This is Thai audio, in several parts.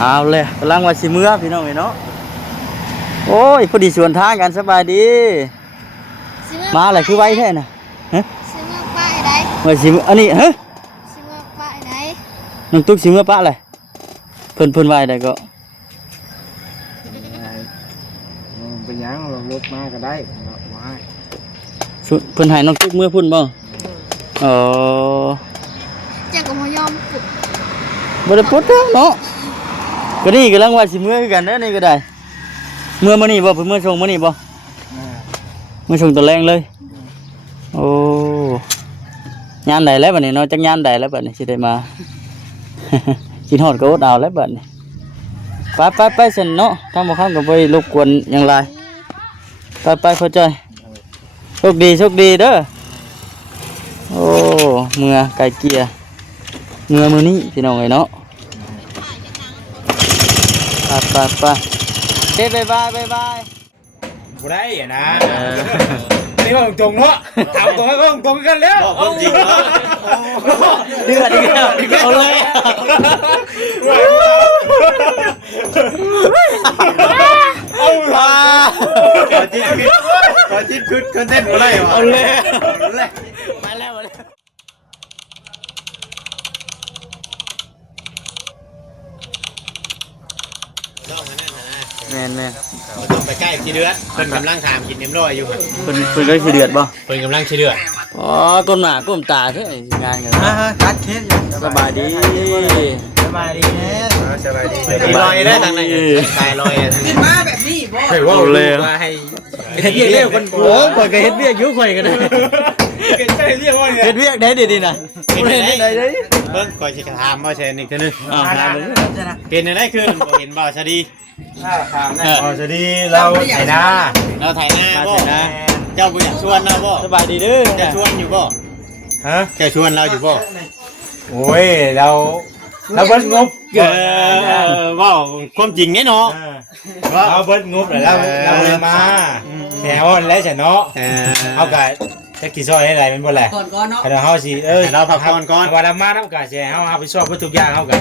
เอาเลยกำลังว่าสิเมื่อพี่น้องเนาะโอ้ยพอดีสวนทางกันสบายดีมาอะไรคือไว้แท้น่ะฮะซื้อมาป้ายไหนว่าสิอันนี้ฮะซื้อมาป้ายไหนน้องตุ๊กสิเมื่อปะอะไรเพิ่นไว้ได้ก็ไปยังเราลบมาก็ได้ไว้เพิ่นให้น้องตุ๊กเมื่อพุ่นบ่อ๋อเจ้าก็มายอมปุบบ่ได้ปุ๊ดเนาะก็นี่กำลังว่าสิเมื่อคือกันเด้อนี่ก็ได้เมื่อมื้อนี้บ่เพิ่นเมื่อส่งมื้อนี้บ่เมื่อส่งตอนแรงเลยโอ้ยามใดแล้วบัดนี้เนาะจักยามใดแล้วบัดนี้สิได้มา กินฮอดก็อดเอาแล้วบัดนี้ไปซั่นเนาะทางบ่คำก็บ่รบกวนหยังหลายไปเข้าใจโชคดีเด้อโอ้เมื่อไก่เกียร์เมื่อมื้อนี้พี่น้องเอ้ยเนาะไปเฮ้ยบ๊ายบายกูได้อ่ะนะนี่ก็ตรงเนาะถามตรงก็ตรงกันแล้วจริงเนาะเดือดอีกแล้วเอาเลยเอาละขอจิ้นคอนเทนต์อะไรวะเอาเลยมาแล้วแม่ต้องไปใกล้ขี้เดือดเพิ่นกำลังถามกินเอ็มร้อยอยู่เพิ่นก็ขี้เดือดบ่เพิ่นกำลังขี้เดือดอ๋อก้มหน้าก้มตาเท่งานกันตัดเคสสบายดีแน่สบายดีลอยได้ทางไหนกายลอยขึ้นมาแบบนี้บ่เฮ้ยว่าเลยว่าให้เฮ็ดเวียกเร็วคนโอ้ข่อยก็เฮ็ดเวียกอยู่ข่อยก็ได้เฮ็ดเวียกได้ดีๆนะบ่เฮ็ดได้เด้เบิ่งก่อนสิถามบ่แชร์อีกเทื่อนึงถามเป็นได้คือบ่เห็นบ่ซะดีสวัสดีเราไถนาเราไถนาบ่เจ้าบ่อยากชวนเราบ่ สบายดีเด้อจะชวนอยู่บ่ฮะจะชวนเราอยู่บ่โอ้ยเราเบิดงบว้าวความจริงเนาะเราเบิดงบแล้วเราเลยมาแถวแล้วฉันเนาะเอากะจะกี่ซอยให้ไรเป็นบ่แหละก่อนเนาะเฮาสิเราพักผ่อนก่อนว่าเรามาน้ำกะสิเฮาไปชอบทุกอย่างเฮากัน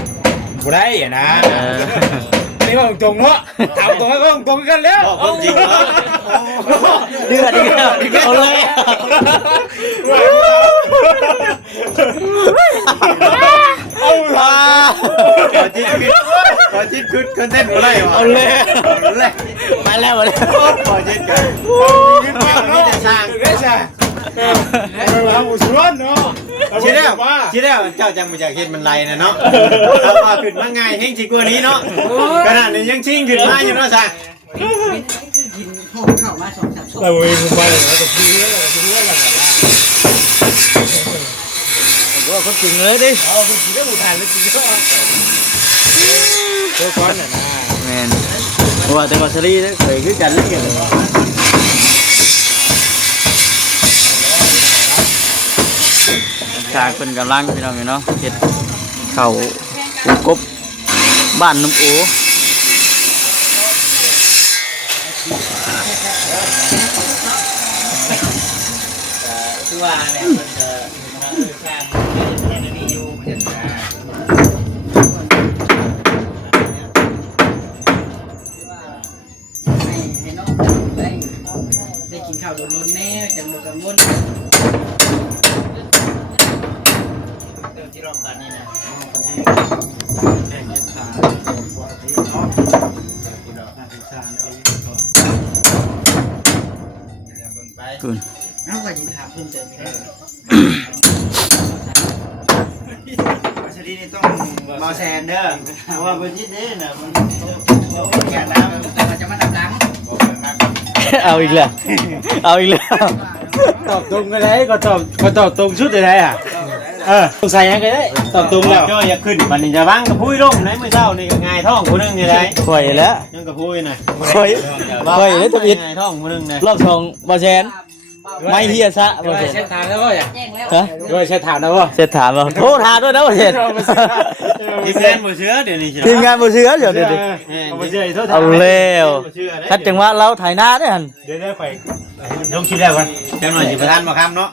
บ่ได้อ่ะนะนี่ก็ตรงเนาะถามตรงก็ตรงกันแล้วจริงเนาะเดือดอีกแล้วเอาเลยเอาล่ะขอจิ้นคอนเทนต์อะไรวะเอาเลยมาแล้วขอจิ้นกันมีแต่ช่างได้จ้ะเราสวนเนาะชี้แล้วเจ้าจังบ่อยากเห็นมันไรนะเนาะเราว่าขึ้นมาง่ายเฮงสิกว่านี้เนาะขนาดนี้ยังชิงขึ้นมาอยู่เนาะจ้ะเราเองไปแล้วก็ซื้อแล้วว่าคนจริงเลยดิเอาคนจริงได้หมู่ถ่ายเลยจริงก็เจ้าก้อนน่ะนะแม่นว่าแต่ว่าสลีได้เคยคือกันเล่นกันชาเป็นกำลังพี่น้องเนาะเห็ดเข่ากบบ้านน้ำโอคือว่าเนี่ยมันจะสร้างนี่อยู่เป็นได้กินข้าวโดนแน่จังหวะกังวลที่รอบกันนี่นะคุณเอาก็ยินถามเพิ่มเติมอีกแล้วชลีนี่ต้องมาแซนเด้อเพราะว่าพื้นที่นี้น่ะมันแก่น้ำแต่มันจะมาดับหลังเอาอีกแล้วตอบตรงกันได้ก็ตอบตรงชุดได้อ่ะสงสัยยังไงได้ตอบตรงแล้วก็อย่าขึ้นมันจะบ้างกับพุ้ยลงไหนเมื่อเช้านี่ก็ง่ายท้องคนนึงนี่ได้ข่อยแล้วยังกับพุ้ยน่ะข่อยแล้วตัวอิดง่ายท้องคนนึงนะรอบ2บ่แซนไม่เฮียซะบ่เช็ดถามแล้วบ่แจ้งแล้วฮะด้วยเช็ดถามแล้วบ่เช็ดถามบ่โทรถามด้วยนะบ่เช็ดทีมงานบ่เชื่อเดี๋ยวนี้ทีมงานบ่เชื่อเดี๋ยวนี้เอาแล้วคัดจังหวะเราถ่ายหน้าได้หั่นเดี๋ยวไปลงคิดแล้วกันจังหน่อยสิประธานบ่ครับเนาะ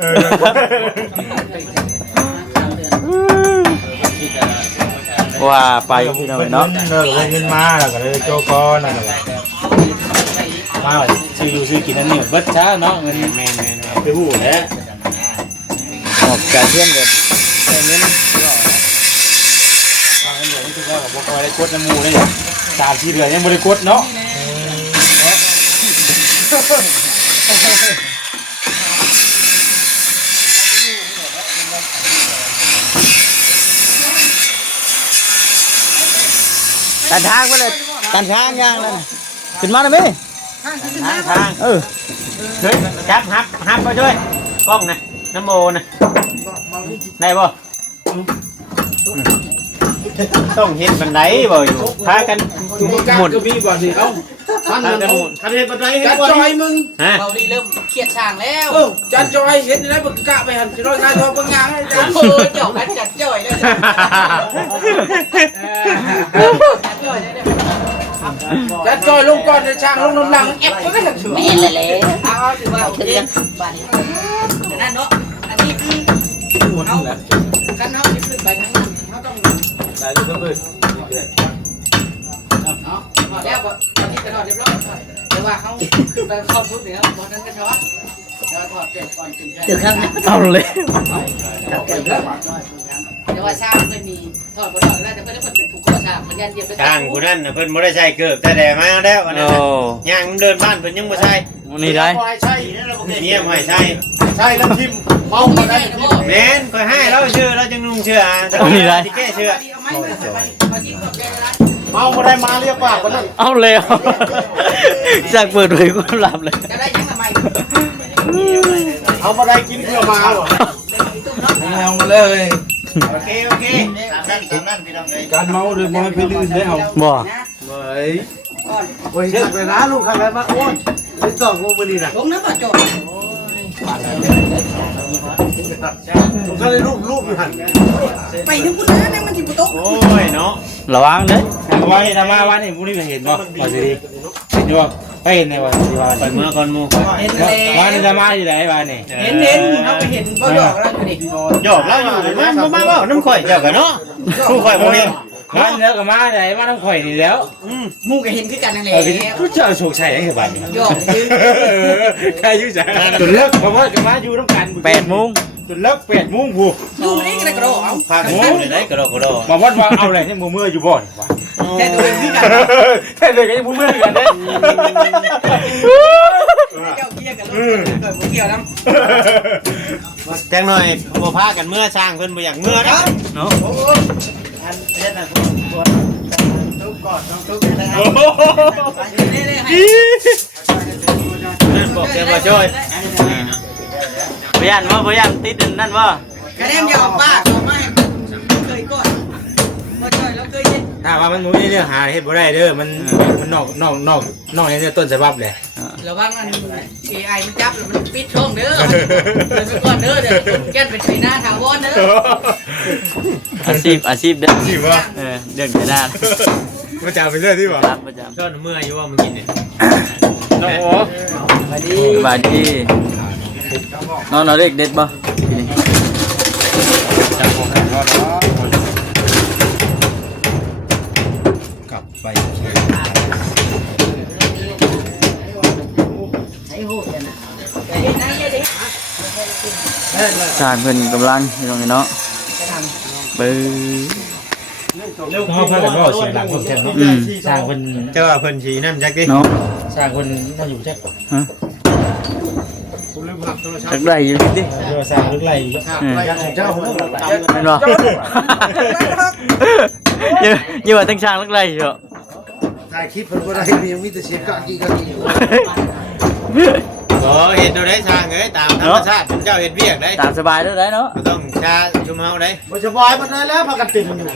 โอ้ ว่าไปพี่น้องเนาะ เลิกเงินมาแล้วก็เลยโจกอนนั่นแหละมาซื้ออยู่ซื้อกินนั่นนี่เบิดช้าเนาะเงินแม่ไปหู้แล้ว ออกจากเพื่อนแบบใช้เงิน ตอนนั้นเดี๋ยวนี่คือว่าบ่คอยได้กดน้ำมูเลย3-4เดือนยังบ่ได้กดเนาะ ตันทางไปเลยตันทางย่างแล้วขึ้นมาได้ไหม ทางเฮ้ยจับฮับมาช่วยกล้องนะน้ำโมนะได้บ่ต้องเห็นบันไดบ่อยู่พากันหมด ก็มีบ่สิเอ้า พากันหมด คันเฮ็ดบันไดให้ จัด บ่ จอยมึง ฮะ เบาดีเริ่มเครียดช่างแล้วจัดจอยเห็นได้บ่กะไปหันสิร้อยงานทองบ่งานให้จัดโอ้ยเจ้ากันจัดจอยเลยจัดจอยลงก่อนจะช่างลงน้ำหลังเอฟก็ได้หันไม่เห็นเลยเอาถือว่าโอเคบ้านนี้นั่นเนาะอันนี้คือเอากันเนาะที่ขึ้นไปทั้งนั้นเขาต้อง ได้ทุกคน เนาะแล้วก็ตอนนี้ก็นอนเรียบร้อยแต่ว่าเขาขึ้นไปเข้าชุดเดี๋ยวตอนนั้นก็ร้อนแล้วถอดเปลี่ยนก่อนถึงจะ เอาเลย แต่ว่าช่างมันมีถอดบนถอดได้แต่เพื่อนเพิ่นเป็นผู้ก่อสร้างมันยันเยียบไป ทางผู้นั้นน่ะเพิ่นบ่ได้ใช้เกือบแต่แดมาแล้วอันนั้น โอ้ ย่างเดินบ้านเพิ่นยังบ่ใช้ นี่ได้ ใช่ เนี่ยบ่ให้ใช้ ใช่แล้วทิม เมาไม่ได้นะพ่อ แม่นค่อยให้เราชื่อเราจึงนุ่งเชื่อแต่ที่แก้เชื่อ เอาไม้มาจิ้มกับแกเลย เมาบ่ได้มาเรียกว่าคนนั้น เอาเลยจากเปิดเผยความลับเลย จะได้ยังทำไม เอาบ่ได้กินเพื่อมาบ่ เอามาเลย โอเคตามนั้นพี่น้องเอ้ย การเมาเลยมอยไปลื่นได้เอา บ่ เฮ้ยโอ้ยเฮ็ดไปนะลูกข้างในมาโอ้ยไอ้ต้องงมื้อนี้น่ะ ลงน้ำป่าจอด ผมก็เลยรูปอยู่หั่น ไปถึงคุณน้าเนี่ยมันจิบโต๊ะ โอ้ยเนาะ ระวังเด้อ ว่าเห็นมาวันนี้พรุ่งนี้เห็นบ่บ่สิดีเห็นบ่ไปเห็นในวันที่ว่า ไปเมื่อก่อนหมู่ เห็นเลย วันนี้จะมาที่ไหนวันนี้ เห็นเอาไปเห็นก็หยอกแล้วอยู่ดิ หยอกเราอยู่มาบ่น้ำข่อยเจ้ากันเนาะผู้ข่อยบ่เห็น มันเนื้อกับมาไหนมาต้องข่อยนี่แล้ว มูก็เห็นคือกันนั่นแหละ ผู้เจ้าโชคชัยไอ้คือบ้านนี้ หยอก ใครอยู่จ้ะจนเลิกเพราะว่ากับมาอยู่น้ำกัน 8 โมง จนเลิก8 โมงผู้ ดูนี่ก็ได้กระโดดเอา พากันอยู่ได้กระโดดกระโดด มาวัดว่าเอาอะไรที่มืออยู่บ่นี่ว่า แต่ตัวเองคือกัน แค่เลยก็ยังมือกันเด้ เจ้าเกี่ยวกันลูกเกิดเกี่ยวน้ำ แจ้งหน่อยบ่พากันเมื่อสร้างเพิ่นบ่อยากเมื่อนะ เนาะ บอกเจ้าบ่ช่วย พยานว่าพยานติดนั่นว่า คะแนนยอมป้าจอมไม่เคยก่อนมาช่วยแล้วเคยเย็น ถ้าว่ามันมีเนื้อหาเฮ็ดบ่ได้เด้อมันนอกในต้นฉบับเลย ระวังอัน AI มันจับแล้วมันปิดช่องเด้อมันก่อนเด้อเดี๋ยวแก้นเป็นไชน่าถาวรเด้อ อาชีพเด้อ สิว่า เรื่องไหนหน้า มาจ่าไปเรื่อยที่บ่ รับประจำ ชอบเมื่ออยู่ว่ามึงกินเนี่ย โอ้โห สบายดีนอนเอาเล็กเด็ดบ่ทีนี้ กลับไป สารเพิ่นกำลังอยู่ตรงนี้เนาะปื้อ เขาพากันว่าเสียงหลังคนเต็มเนาะสร้างคน เจ้าว่าเพิ่นสีน้ำจักดิ เนาะ สร้างคนมาอยู่แจ็ค ฮะจักได้อยู่ดิ เดี๋ยวสร้างลึกไหล เจ้า เห็นบ่อย่าว่าตั้งช่างลักไรเถอะ ถ่ายคลิปเพิ่นบ่ได้มีมีแต่เสียงกะกี้อยู่ โอ้เห็นเราได้สร้างเอ้ยตามธรรมชาติเจ้าเห็นเวียกได้ ตามสบายเด้อได้เนาะ ต้องชาชุมเฮาได้ บ่สบายมันได้แล้วพากันติดอยู่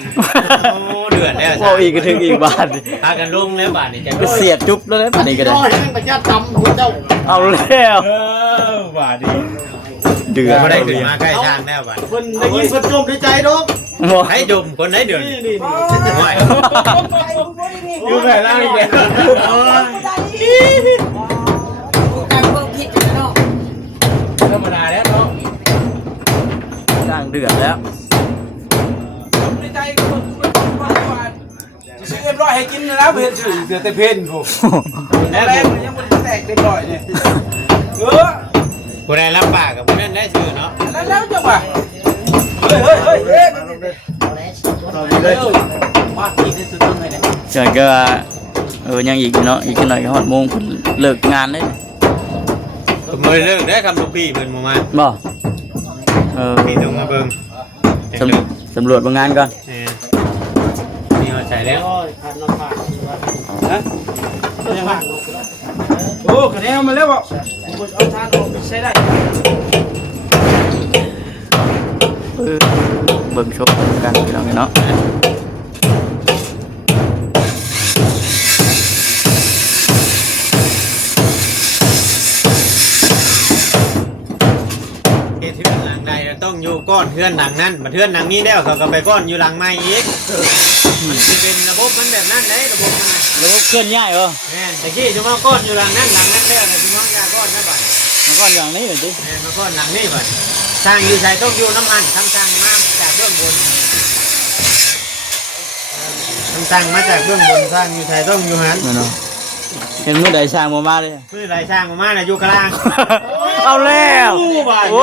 โอ้เดือดแล้ว พออีกก็ถึงอีกบาท พากันลงแล้วบาทนี่จัง ก็เสียบจุ๊บแล้วได้ปานนี้ก็ได้ น้อยให้ประหยัดตำหัวเจ้า เอาแล้ว ว่าดี เดือด บ่ได้ขึ้นมาใกล้ทางแล้วบาด เพิ่นได้ยินเพิ่นจมในใจดอก บ่ ให้ดมคนได้เดือดไม่ อยู่ไหนล่างอีกแล้ว การเพิ่มผิดกันเนาะ ธรรมดาแล้วเนาะ สร้างเดือดแล้ว ในใจก็ เรียบร้อยให้กินแล้วเห็นสื่อเสือแต่เพนกูแล้วยังไม่แตกเรียบร้อยเนี่ยผู้ใดรับปากกับผู้นั้นได้ชื่อเนาะ แล้วจังหวะเฮ้ยมากินในสุดเลยเนี่ย เจ้าก็ยังอีกเนาะอีกหน่อยก็ฮอดโมงเพิ่นเลิกงานได้ มือเลิกได้คำลูกพี่เพิ่นมา บ่พี่ต้องมาเบิ่ง สำรวจบางงานก่อน นี่มาใส่แล้ว โอ้คะแนนมาแล้วบอกเอาทานออกใช้ได้ เบิ่งโชว์กันพี่น้องเนาะ เทือนหลังใดต้องอยู่ก้อนเทือนหลังนั้นมาเทือนหลังนี้แล้วเขาก็ไปก้อนอยู่หลังใหม่อีกมันจะเป็นระบบมันแบบนั้นเลยระบบมัน ระบบเคลื่อนย้ายบ่ แม่ตะกี้จะมาก้อนอยู่หลังนั้นแล้วนะพี่น้องยาก้อนนั่นบ่ มันก่อนอย่างนี้เหรอจิ มาก้อนหลังนี้บ่สร้างอยู่ใส่ต้องอยู่น้ำมันทำสร้างมาจากเบื้องบนทำสร้างมาจากเบื้องบนสร้างอยู่ใส่ต้องอยู่หัน เนาะเห็นมื้อใดสร้างบ่มาเลย คือไรสร้างมาอยู่กลาง เอาแล้วโอ้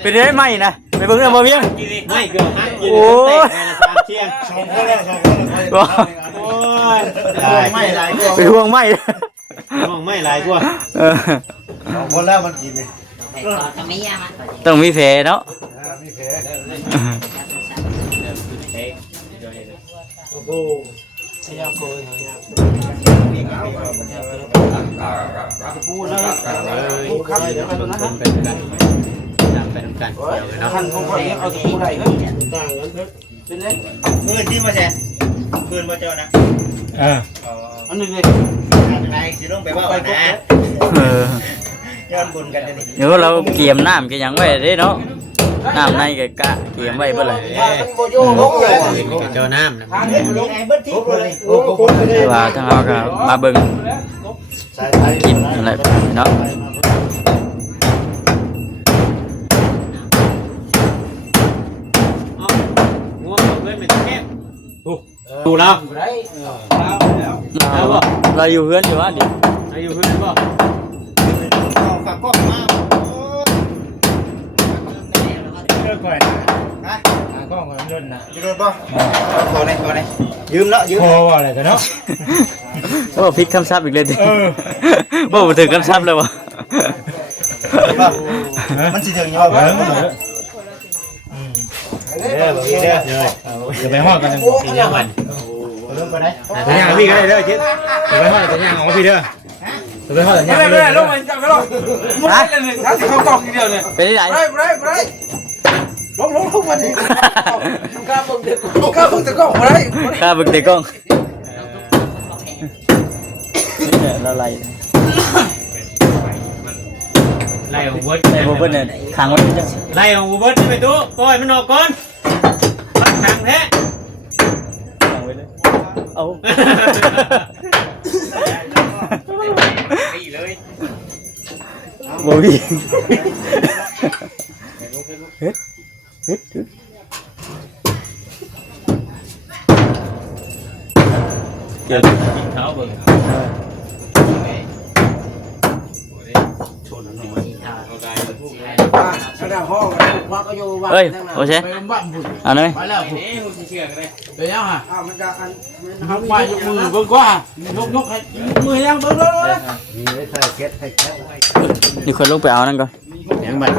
เป็นได้ไหมนะไปเบิ่งเรื่องบ่เวียง ไม่เกือบหักกินเตะในสามเชียง สองคนแล้ว บ่ โอ้ย ไม่หลายกว่า ไปห่วงไหม มองไม่หลายกว่า สองคนแล้วมันกินนี่ ต้องมีแผลเนาะ มีแผล พูดแล้วพูดคำเดี๋ยวกันนะฮะ เป็นกันจำเป็นกันเกี่ยวเนาะ ท่านของเขาเองเอาที่ไหนครับเป็นเลย พื้นที่มาแช่พื้นมาเจ้านะ อันนึงเลย นายสิลงไปว่านะ ย้อนบุญกันนี่ เดี๋ยวเราเกี่ยมน้ำกันยังไว้เด้เนาะน้ำในก็กะเกี่ยมไว้เบ่เลย เจ้าน้ำนะ คือว่าทางเราก็มาเบิ่ง สายไทย กินอะไรเนาะ ง่วงเพื่อนเป็นแก้มดูแล้ว ได้ เราอยู่เพื่อนอยู่ว่าดิ อยู่เพื่อนป่ะ ฝากกล้องมาเลิกก่อนนะกล้องก่อนรุ่นนะ ยืนป่ะ พอได้ยืมแล้วยืมพอว่าอะไรกันเนาะ โอ้พลิกคำศัพท์อีกเลยดิบ่ถึงคำศัพท์เลยวะ มันสิถึงยังไงอย่าไปห้องกันนะปีนี้มันเริ่มไปไหนตัวอย่างพี่ก็ได้เด้อจิ๊ดอย่าไปห้องตัวอย่างของพี่เด้ออย่าไปห้องตัวอย่าง ไม่ได้ลงมาจับไปหรอกมุดเลยเนี่ยถ้าสิเขากองทีเดียวเนี่ย เป็นที่ไหน ไรลงมาดิกล้าเบิ่งเด็กกล้าเบิ่งแต่กล้องมาได้ ข้าบึกเด็กกล้องนี่เราไล่ ไล่ของเบิร์ด ไล่บ่เพิ่นเนี่ยขังไว้จัง ไล่ของเบิร์ดที่ไปตู้ก้อยมันออกก่อนหนังแท้ ขังไว้เลยเอาบ่มีเฮ็ดเกี่ยว เท้าเบิ่ง กระดาษห้องว่าก็อยู่บ้าน เฮ้ยโอเค ไปบ้านบุญ เอาหน่อย ไปแล้วบุญไปแล้วฮะมันจะอันทำไปยกมือเบิ่งกว่ายกให้มือยังเบิ่งเลย มีไว้ใส่เก็ตใส่แคป นี่คนลงไปเอานั่นก่อนยังบัด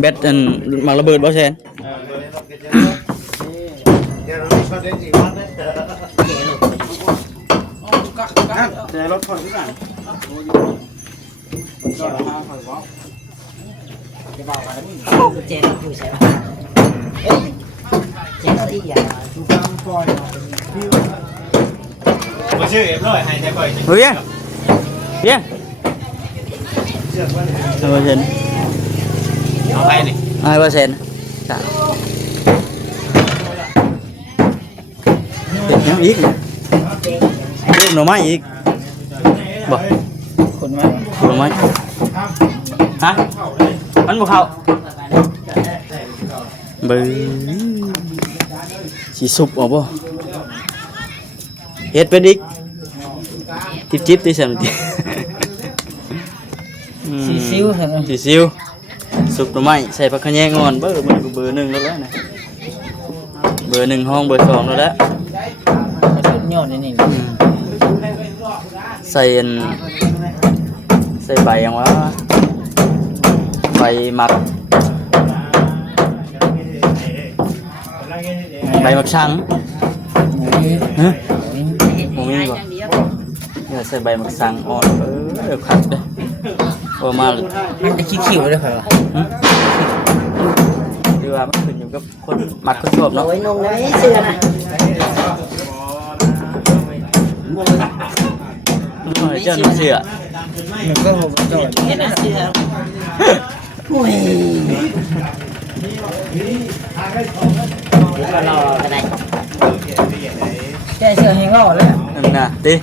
แบตอันมักระเบิดบ่แซน เดี๋ยวเรามีประเด็นอีกวันนึง แต่รถถอยที่ไหนมาชื่อเอ็มร้อยให้ใช้ก่อย เฮ้ยเพียงเอาเปอร์เซ็นต์ เอาไปนี่ เอาเปอร์เซ็นต์จ้ะเด็กยังอีกเรื่องหน่อไม้อีกบ่คนไม้หน่อไม้ฮะมันบ่เข้าบึ้งสิสุบเอาบ่ เฮ็ดเป็นอีกจิ๊บๆที่ซั่นติ สีซิวซั่น สีซิวสุกหน่อไม้ใส่ผักขะแยงอ่อนเบอร์มันก็เบอร์1แล้วแหละนะเบอร์1ห้องเบอร์2แล้วแหละ สุดยอดนี่ ใส่อันใส่ใบหยังวะใบหมักใบหมักชังฮะบ่มีบ่เดี๋ยวใส่ใบหมักชังอ่อนคักเด้อพอมาเลย มันจะคิ้วๆเลยค่อยว่า หรือว่ามันขึ้นอยู่กับคนมักคนชอบเนาะ โอ้ยนงเลยเสื้อน่ะ เจ้าหนุ่มเสือ มันก็ผมจอดเห็นนะเสื้อโอ้ยก็รอกันได้แค่เสื้อให้งอเลย นั่นน่ะติ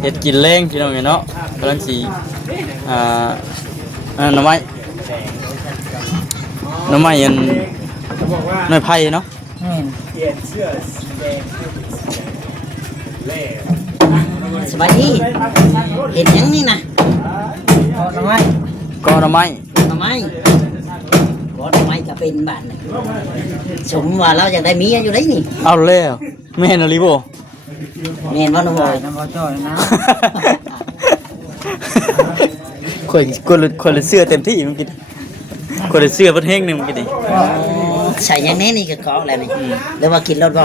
เฮ็ดกินแรงพี่น้องเนาะกำลังสิหน่อไม้อันหน่อยไผ่เนาะ สบายดีเห็นยังนี่นะทำไม ก็หน่อไม้ ทำไมก็ทำไมจะเป็นบ้านนี่สมว่าเราอยากได้เมียอยู่ได้นี่ เอาแล้วแม่นอลิโบ เมียนว่าน้องบอยน้องบอยจอยนะ คนละเสื้อเต็มที่มันกินคนละเสื้อเพิ่นแห้งหนึงมันกินดิ ใส่ยังแน่นี่ก็ขออะไรนี่หรือว่ากินรสบ่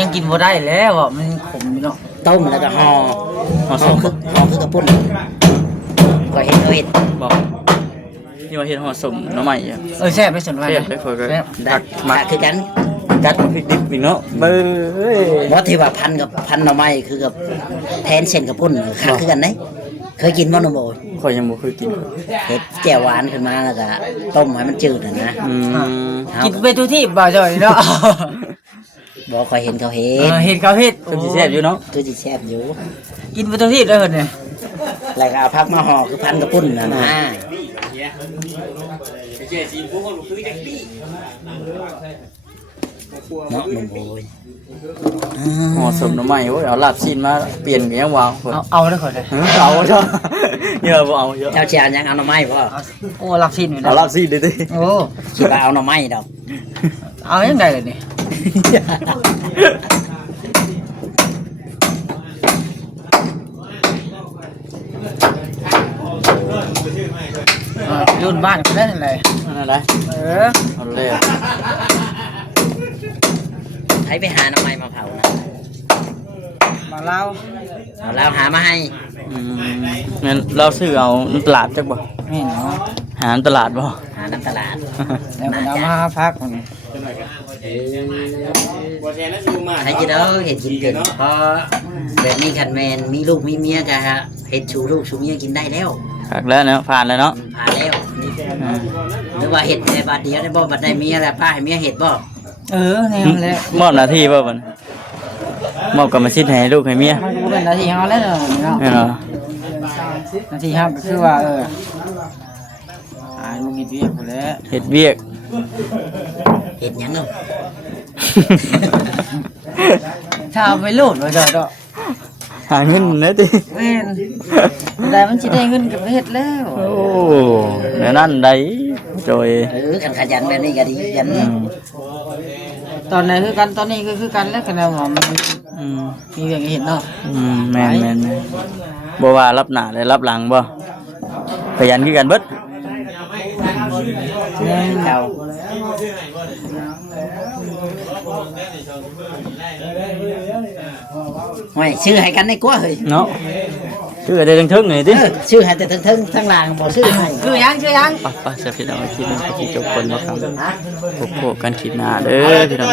ยังกินบ่ได้แล้วอ่ะมันขมอยู่เนาะต้มแล้วก็ห่อ เอา ห่ ส่ อง คือกระปุ้นก็เห็นเขาเห็น บอกนี่ว่าเฮ็ดห่อสมหน่อไม้อ่ะ แซ่บไปสุดว่า เฮ็ดไปค่อยก็ ได้ ตักมัก คือกัน กัดกับพริกดิบอีกเนาะเบ้ย ว่าที่ว่าพันกับพันหน่อไม้คือกับแทนเส้นกระปุ้นขาคือกันไหมเคยกินบ่น้องโบย ข่อยยังบ่เคยกิน เห็ดแจ่วหวานขึ้นมาแล้วก็ต้มให้มันจืดนะ กินไปทุกที่บ่จ่อยเนาะ บอกคอยเห็นเขาเห็น เห็นเขาเฮ็ด คือสิแซ่บอยู่เนาะ คือจิแซ่บอยู่ กินไปทุกที่เลยเนี่ย แล้วก็เอาพักมาห่อคือพันกระปุ้นนะนะเนาะน้องโบย ห่อสมหน่อไม้โอ้ยเอาลาบซีนมาเปลี่ยนกันยังวาง เอาได้ก่อนเลย เอาเถอะเนี่ยบ่เอาเยอะ เจ้าเชียนยังเอาหน่อไม้ป่ะ โอ้รับสินอยู่ เอา นะ ลาบซีนดิ โอ้ คิดว่าเอาหน่อไม้ดอก เอายังไงเลยนี่ยุ่นบ้านก็ได้เลย นั่นแหละ เอาเลย ให้ไปหาหน่อไม้มาเผานะ มาเล่า เอาแล้วหามาให้ งั้นเราซื้อเอาน้ำตลาดจักบ่ ไม่เนาะ หาน้ำตลาดบ่ หาน้ำตลาด แล้วมันเอามาพักมัน ให้กินแล้วเห็ดกินเก่งเพราะแบบนี้คันแมนมีลูกมีเมียก็เห็ดชูลูกชูเมียกินได้แล้ว คักแล้วเนาะผ่านแล้วเนาะ ผ่านแล้วหรือว่าเห็ดในบาทเดียวในบ่บัดได้เมียแล้วป้าให้เมียเห็ดบ่ นี่แหละ มอบหน้าที่บ่มันมอบกรรมสิทธิ์ให้ลูกให้เมีย มันก็เป็นหน้าที่เฮาแล้วเนาะ แม่นบ่ หน้าที่เฮาก็คือว่าลุงเฮ็ดเวียกพุ่นแหละ เฮ็ดเวียก เห็ดหยังเนาะ ถ้าเอาไปโลดบ่จ่อยดอก หาเงินนะติ แม่นแต่มันสิได้เงินกับเฮ็ดแล้ว โอ้แน่นั่นได้โจย ขันขยันแบบนี้ก็ดียัน ตอนไหนคือกันตอนนี้คือกันแล้วกันแล้วหมอมัน อืม มีเรื่องให้เห็นเนาะ แม่นบ่ว่ารับหน้าและรับหลังบ่ขยันคือกันเบิด เขาไม่ชื่อให้กันได้กว่าเฮ้ย เนาะชื่อได้ทึงๆนี่ติ ชื่อให้แต่ทั้งทั้งลางบ่ชื่อให้ คือยัง ไปๆจะพี่น้องคิดนะคิดจบคนบ่ครับพบกันคลิปหน้าเด้อพี่น้อง